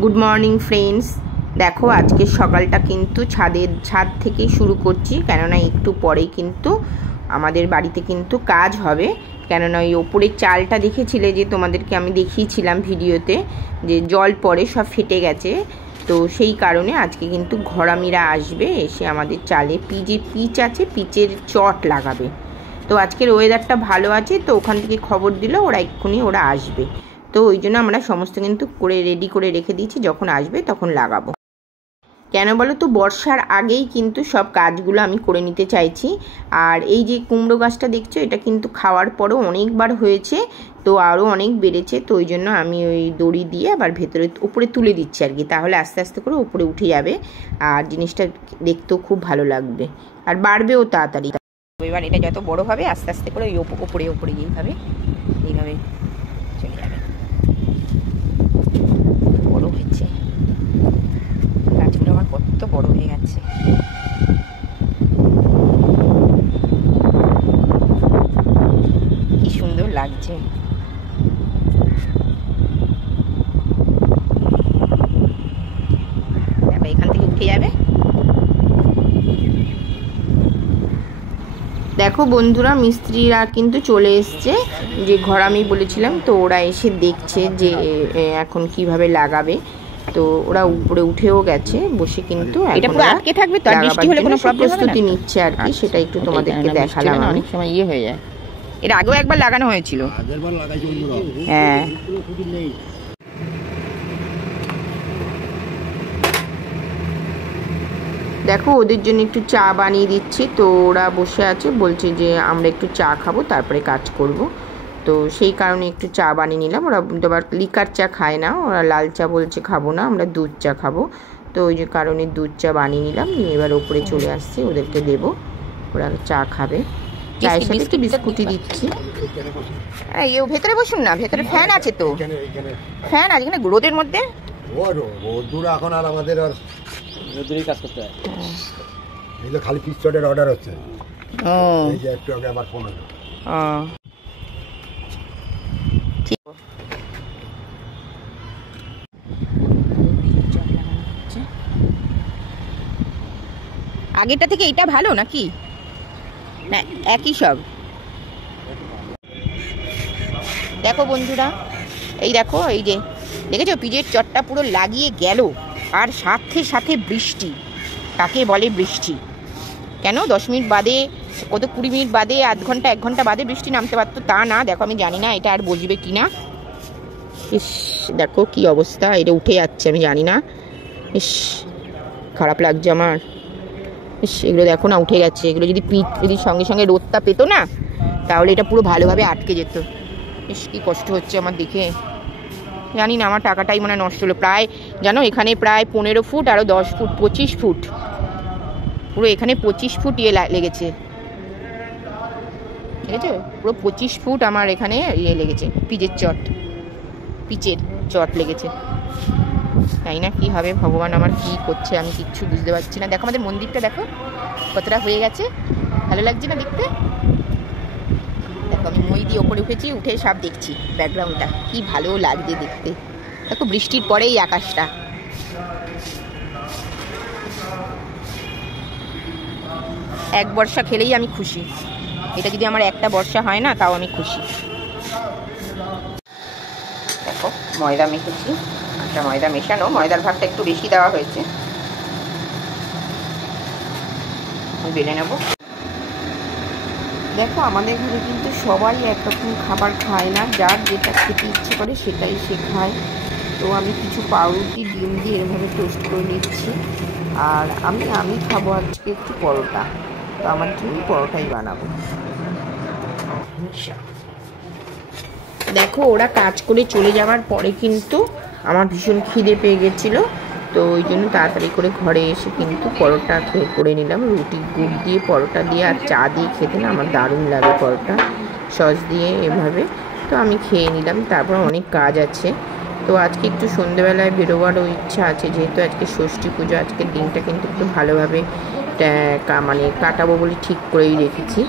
Good morning friends. দেখো আজকে সকালটা কিন্তু ছাদ থেকেই শুরু করছি, কেননা একটু পরেই কিন্তু আমাদের বাড়িতে কিন্তু কাজ হবে। কেননা ওই ওপরের চালটা দেখেছিলে যে তোমাদেরকে আমি দেখিয়েছিলাম ভিডিওতে, যে জল পড়ে সব ফেটে গেছে। তো সেই কারণে আজকে কিন্তু ঘরামিরা আসবে, এসে আমাদের চালে পিচ আছে, পিচের চট লাগাবে। তো আজকের ওয়েদারটা ভালো আছে, তো ওখান থেকে খবর দিল ওরা আসবে। তো ওই জন্য আমরা সমস্ত কিন্তু রেডি করে রেখে দিয়েছি, যখন আসবে তখন লাগাবো। কেন বলো তো, বর্ষার আগেই কিন্তু সব কাজগুলো আমি করে নিতে চাইছি। আর এই যে কুমড়ো গাছটা দেখছো, এটা কিন্তু খাওয়ার পরও অনেকবার হয়েছে, তো আরও অনেক বেড়েছে। তো ওই জন্য আমি ওই দড়ি দিয়ে আবার উপরে তুলে দিচ্ছি আর কি, তাহলে আস্তে আস্তে করে উপরে উঠে যাবে আর জিনিসটা দেখতেও খুব ভালো লাগবে আর বাড়বেও তাড়াতাড়ি। এবার এটা যত বড় হবে আস্তে আস্তে করে ওই উপরে এইভাবে চলে যাবে। বড় হয়েছে গাছগুলো, আমার কত বড় হয়ে গেছে। কি সুন্দর লাগছে। এখান থেকে উঠে যাবে। দেখো বন্ধুরা, মিস্ত্রিরা কিন্তু চলে এসছে, যে ঘর আমি বলেছিলাম, তো ওরা এসে দেখছে যে এখন কিভাবে লাগাবে। তো ওরা উপরে উঠেও গেছে, বসে কিন্তু এটা পুরো আটকে থাকবে, তো বৃষ্টি হলে কোনো প্রস্তুতি নিচ্ছে আর কি, সেটা একটু তোমাদেরকে দেখালাম। অনেক সময় হয়ে যায়। এটা আগেও একবার লাগানো হয়েছিল। হ্যাঁ, দেখো ওদের জন্য একটু চা বানিয়ে দিচ্ছি। তো ওরা বসে আছে, বলছে যে আমরা একটু চা খাবো তারপরে কাজ করব। তো সেই কারণে একটু চা বানিয়ে নিলাম। ওরা আবার লিকার চা খায় না, ওরা লাল চা বলছে খাবো না, আমরা দুধ চা খাবো। তো ওই যে কারণে দুধ চা বানিয়ে নিলাম, নিয়ে এবার ওপরে চলে আসছি, ওদেরকে দেবো, ওরা চা খাবে। চায়ের সাথে একটু বিস্কুটই দিচ্ছি। ভেতরে বসুন না, ভেতরে ফ্যান আছে, তো ফ্যান আছে এখানে রোদের মধ্যে। এখন আর আমাদের আর দূরেই কাজ করতে হয়। এই যে খালি পিচটের অর্ডার হচ্ছে। এই যে একটু আগে আবার ফোন হলো। আগেরটা থেকে এটা ভালো নাকি না একই সব? দেখো বন্ধুরা, এই দেখো, এই যে দেখেছো পিচের চটটা পুরো লাগিয়ে গেল, আর সাথে সাথে বৃষ্টি। কাকে বলে বৃষ্টি? কেন 10 মিনিট বাদে, কত 20 মিনিট বাদে, আধ ঘন্টা 1 ঘন্টা বাদে বৃষ্টি নামতে পারতো, তা না। দেখো আমি জানি না এটা আর বসবে কি না। ইস, দেখো কি অবস্থা, এটা উঠে যাচ্ছে, আমি জানি না। ইস, খারাপ লাগছে আমার। ইস, এগুলো দেখো না উঠে গেছে। এগুলো যদি সঙ্গে সঙ্গে রোদটা পেতো না, তাহলে এটা পুরো ভালোভাবে আটকে যেত। ইস, কি কষ্ট হচ্ছে আমার দেখে। জানি না, আমার টাকাটাই মনে নষ্ট হলো। প্রায় জানো, এখানে প্রায় 15 ফুট, আরও 10 ফুট, 25 ফুট, পুরো এখানে 25 ফুট লেগেছে। ঠিক আছে, পুরো 25 ফুট আমার এখানে লেগেছে, পিচের চট লেগেছে। তাই না, কি হবে ভগবান আমার কি করছে আমি কিচ্ছু বুঝতে পারছি না। দেখো আমাদের মন্দিরটা দেখো কতটা হয়ে গেছে, ভালো লাগছে না দেখতে? দেখো আমি মই দিয়ে ওপরে উঠে সব দেখছি, ব্যাকগ্রাউন্ডটা কি ভালো লাগছে দেখতে। দেখো বৃষ্টির পরেই আকাশটা। এক বর্ষা খেলেই আমি খুশি। এটা যদি আমার একটা বর্ষা হয় না, তাও আমি খুশি। দেখো ময়দা মেখেছি, একটা ময়দা মেশানো, ময়দার ভাগটা একটু বেশি দেওয়া হয়েছে। বেলে নেব। দেখো আমাদের ঘরে কিন্তু সবাই একরকম খাবার খায় না, যার যেটা খেতে ইচ্ছে করে সেটাই সে খায়। তো আমি কিছু পাউরুটি ডিম দিয়ে এভাবে টোস্ট করে নিচ্ছি। আর আমি খাবো আজকে একটু পরোটা, তো আমার জন্য পরোটাই বানাবো। দেখো ওরা কাজ করে চলে যাওয়ার পরে কিন্তু আমার ভীষণ খিদে পেয়ে গেছিলো, তো ওই জন্য তাড়াতাড়ি করে ঘরে এসে কিন্তু পরোটা করে নিলাম। রুটি গুড় দিয়ে পরোটা দিয়ে আর চা দিয়ে খেতে না আমার দারুণ লাগে পরোটা, সস দিয়ে এভাবে। তো আমি খেয়ে নিলাম, তারপর অনেক কাজ আছে। তো আজকে একটু সন্ধ্যেবেলায় বেরোবারও ইচ্ছা আছে, যেহেতু আজকে ষষ্ঠী পুজো, আজকের দিনটা কিন্তু একটু ভালোভাবে মানে কাটাবো বলে ঠিক করেই রেখেছি।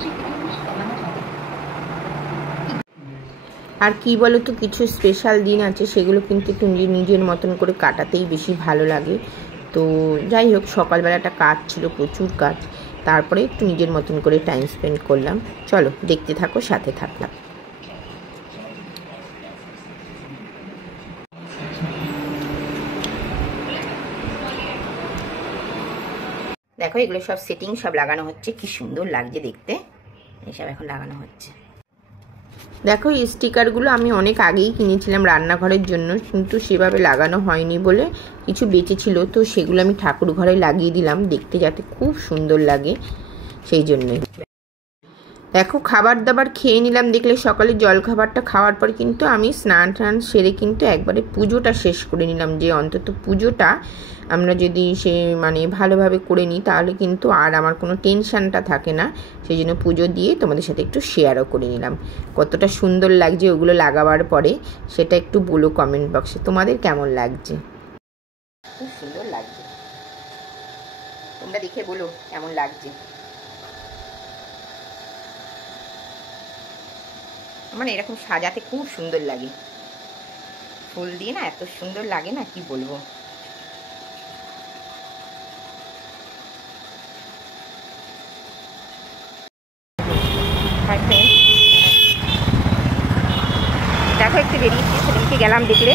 আর কি বলো তো, কিছু স্পেশাল দিন আছে সেগুলো কিন্তু একটু নিজের মতন করে কাটাতেই বেশি ভালো লাগে। তো যাই হোক, সকালবেলাটা কাজ ছিল, প্রচুর কাজ, তারপরে একটু নিজের মতন করে টাইম স্পেন্ড করলাম। চলো দেখতে থাকো, সাথে থাকলাম। দেখো এগুলো সব সেটিং সব লাগানো হচ্ছে, কি সুন্দর লাগছে দেখতে, এসব এখন লাগানো হচ্ছে। দেখো এই স্টিকারগুলো আমি অনেক আগেই কিনেছিলাম রান্নাঘরের জন্য, কিন্তু সেভাবে লাগানো হয়নি বলে কিছু বেঁচে ছিল, তো সেগুলো আমি ঠাকুর ঘরে লাগিয়ে দিলাম দেখতে যাতে খুব সুন্দর লাগে, সেই জন্যই। দেখো খাবার দাবার খেয়ে নিলাম, দেখলে সকালে জল খাবারটা খাওয়ার পর কিন্তু আমি স্নান টান সেরে কিন্তু একবারে পুজোটা শেষ করে নিলাম, যে অন্তত পুজোটা আমরা যদি মানে ভালোভাবে করে নিই তাহলে কিন্তু আর আমার কোনো টেনশানটা থাকে না। সেই জন্য পুজো দিয়ে তোমাদের সাথে একটু শেয়ারও করে নিলাম। কতটা সুন্দর লাগছে ওগুলো লাগাবার পরে সেটা একটু বলো কমেন্ট বক্সে, তোমাদের কেমন লাগছে। খুব সুন্দর লাগছে, তোমরা দেখে বলো কেমন লাগছে। মানে এরকম সাজাতে খুব সুন্দর লাগে, ফুল দিয়ে না এত সুন্দর লাগে না, কি বলবো। দেখো একটু বেরিয়েছি, সেদিনকে গেলাম দেখলে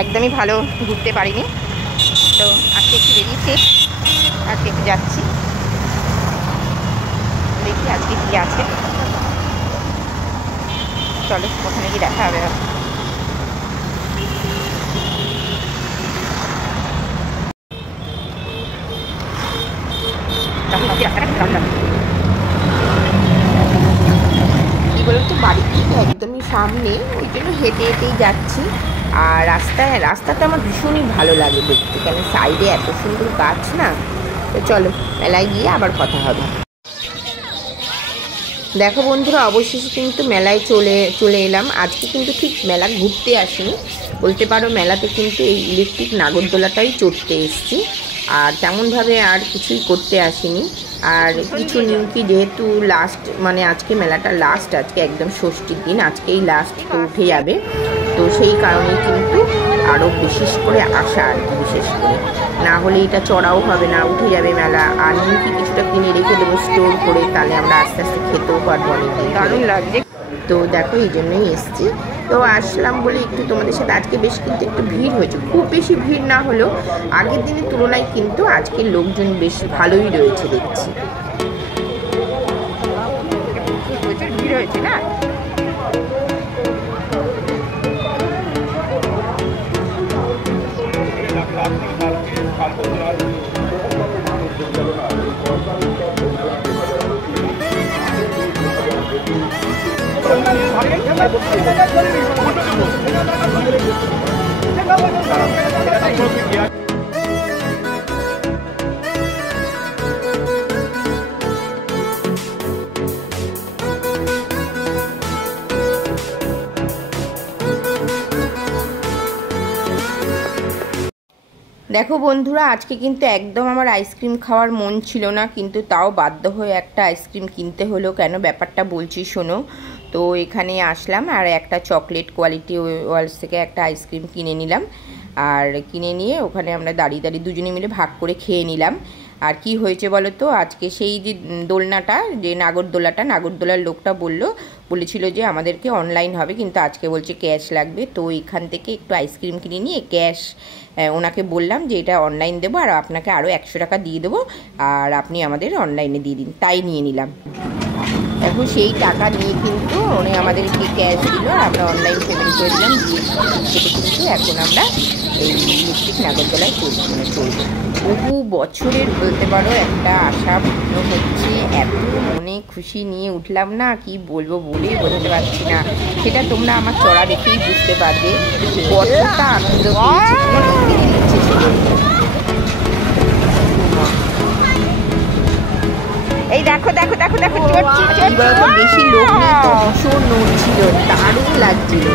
একদমই ভালো ঘুরতে পারিনি, তো আজকে একটু বেরিয়েছি, আজকে একটু যাচ্ছি, দেখি আজকে কি আছে। চলো ওখানে গিয়ে দেখা হবে। কি বলতো, বাড়ি থেকে একদমই সামনে, ওই জন্য হেঁটে হেঁটেই যাচ্ছি। আর রাস্তাটা আমার ভীষণই ভালো লাগে দেখতে, কেন সাইডে এত সুন্দর গাছ না। তো চলো মেলায় গিয়ে আবার কথা হবে। দেখো বন্ধুরা, অবশেষে কিন্তু মেলায় চলে এলাম। আজকে কিন্তু ঠিক মেলা ঘুরতে আসিনি বলতে পারো, মেলাতে কিন্তু এই ইলেকট্রিক নাগরদোলাটাই চড়তে এসেছি, আর তেমনভাবে আর কিছুই করতে আসিনি। আর কিছু নিমকি, যেহেতু লাস্ট মানে আজকে মেলাটা লাস্ট, আজকে একদম ষষ্ঠীর দিন, আজকেই লাস্ট তো উঠে যাবে, তো সেই কারণে কিন্তু আরও বিশেষ করে আসা আর কি, বিশেষ করে না হলে এটা চড়াও হবে না, উঠে যাবে মেলা। আর নিমকি কিছুটা কিনে রেখে দেবো স্টোর করে, তাহলে আমরা আস্তে আস্তে খেতেও পারবো, অনেকদিন দারুণ লাগছে। তো দেখো এই জন্যই এসছি, তো আসলাম বলে একটু তোমাদের সাথে। আজকে বেশ কিন্তু একটু ভিড় হয়েছে, খুব বেশি ভিড় না হলেও আগের দিনের তুলনায় কিন্তু আজকের লোকজন বেশ ভালোই রয়েছে দেখছি। প্রচুর ভিড় হয়েছে না। দেখো বন্ধুরা, আজকে কিন্তু একদম আমার আইসক্রিম খাওয়ার মন ছিল না, কিন্তু তাও বাধ্য হয়ে একটা আইসক্রিম কিনতে হলো। কেন ব্যাপারটা বলছি শোনো। তো এখানে আসলাম আর একটা চকলেট কোয়ালিটি ওয়ালস থেকে একটা আইসক্রিম কিনে নিলাম, আর কিনে নিয়ে ওখানে আমরা দাঁড়িয়ে দাঁড়িয়ে দুজনে মিলে ভাগ করে খেয়ে নিলাম। আর কি হয়েছে বলো তো, আজকে সেই যে দোলনাটা, যে নাগরদোলার লোকটা বলেছিল যে আমাদেরকে অনলাইন হবে, কিন্তু আজকে বলছে ক্যাশ লাগবে। তো এখান থেকে একটু আইসক্রিম কিনে নিয়ে ক্যাশ ওনাকে বললাম যে এটা অনলাইন দেবো, আর আপনাকে আরও 100 টাকা দিয়ে দেবো, আর আপনি আমাদের অনলাইনে দিয়ে দিন, তাই নিয়ে নিলাম। এখন সেই টাকা নিয়ে কিন্তু উনি আমাদেরকে ক্যাশ দিল, আর আমরা অনলাইন পেমেন্ট করে দিলাম, দিয়ে সেটা কিন্তু এখন আমরা এই ইলেকট্রিক নাগরদোলায় চলবো। বহু বছরের বলতে পারো একটা আশা পূর্ণ হচ্ছে, এত মনে খুশি নিয়ে উঠলাম না, কি বলবো বলে বোঝাতে পারছি না। সেটা তোমরা আমার চড়া দেখেই বুঝতে পারবে কতটা আনন্দ পেয়েছি, কোনো দিনই ইচ্ছে ছিল। এই দেখো দেখো দেখো দেখো, বেশি লোক নেই তো, ভীষণ নড়ছিল, দারুণ লাগছিল।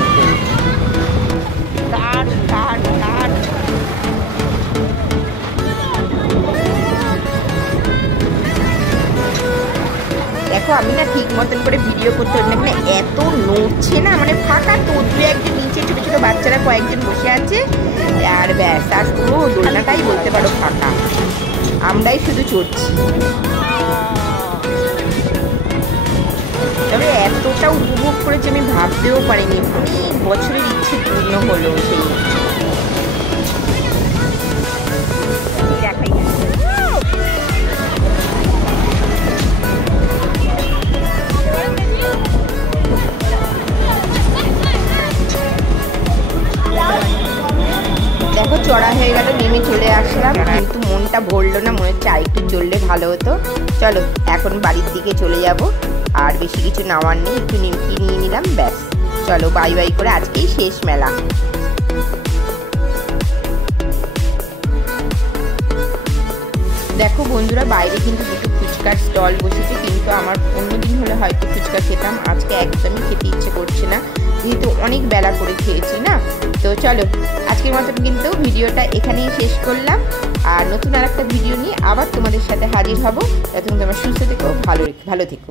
দেখো দেখো আমি না ঠিক মতন করে ভিডিও করতে পারি না, মানে এত নড়ছে না, মানে ফাঁকা তো দু একজন নিচে ছোটো ছোটো বাচ্চারা কয়েকজন বসে আছে আর ব্যাস, আর পুরো দোলনাটাই বলতে পারো ফাঁকা, আমরাই শুধু চড়ছি। তবে এতটা উপভোগ করেছি আমি ভাবতেও পারিনি, অনেক বছরের ইচ্ছে পূর্ণ হলো সেই। দেখাই দেখো চড়া হয়ে গেল, নেমে চলে আসলাম, কিন্তু মনটা ভরলো না, মনে হচ্ছে আর একটু চললে ভালো হতো। চলো এখন বাড়ির দিকে চলে যাব, আর বেশি কিছু নেওয়ার নেই, একটু নিমকি নিয়ে নিলাম, ব্যাস। চলো বাই বাই করে, আজকেই শেষ মেলা। দেখো বন্ধুরা, বাইরে কিন্তু দুটো ফুচকার স্টল বসেছে, কিন্তু আমার অন্যদিন হলে হয়তো ফুচকা খেতাম, আজকে একদমই খেতে ইচ্ছে করছে না, যেহেতু অনেক বেলা করে খেয়েছি না। তো চলো আজকের মতন কিন্তু ভিডিওটা এখানেই শেষ করলাম, আর নতুন আর একটা ভিডিও নিয়ে আবার তোমাদের সাথে হাজির হব। ততক্ষণ তোমরা সুস্থ থেকো, ভালো থেকো।